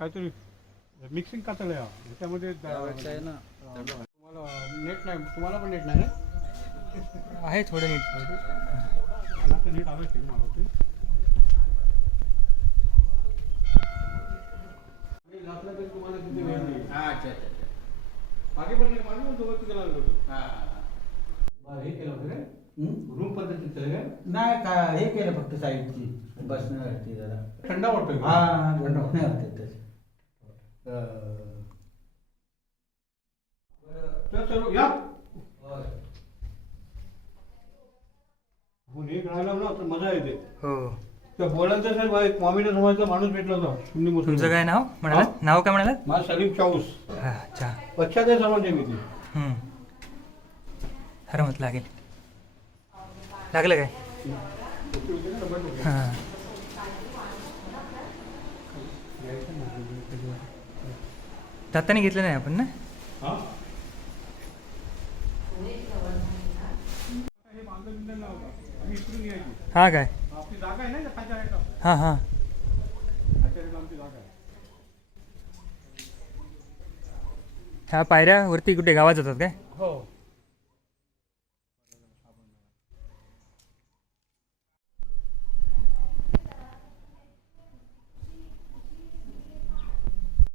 काहीतरी मिक्सिंग कातळ आहे त्याच्यामध्ये तुम्हाला नेट नाही, तुम्हाला पण नेट नाही ना? आहे थोडं नीट. मला तर नेट आलं असेल मला वाटतं. घातलं तरी तुम्हाला तिथे वेळ नाही. मागे पण सोबत तिथे लागलो होतो. हे केलं होतं काय रूम पद्धतीत काय नाही का हे केलं फक्त साईडची बसण्यासाठी जरा थंडा वाटतोय का? हा थंड बसण्यासाठी तर सर्व या आपण एक राहिला ना तर मजा येते. हो. त्या बोलांचा साहेब एक मॉमिना समाजाचा माणूस भेटला होता सुन्नी मुस्लिम. तुमचं काय नाव म्हणालात? नाव काय म्हणालात? माझं सलीम चाऊस. हा अच्छा. पश्चात आहे सर्वांचे मी ते. हरमत लागेल. लागलं काय? हां. जाताना घेतलं नाही आपण ना? हा? हा काय? आपली जागा आहे ना खायच्या आहे का? हां हां. खायच्या आहे आमची जागा आहे. ह्या पायऱ्या वरती कुठे गावात जातात काय? हो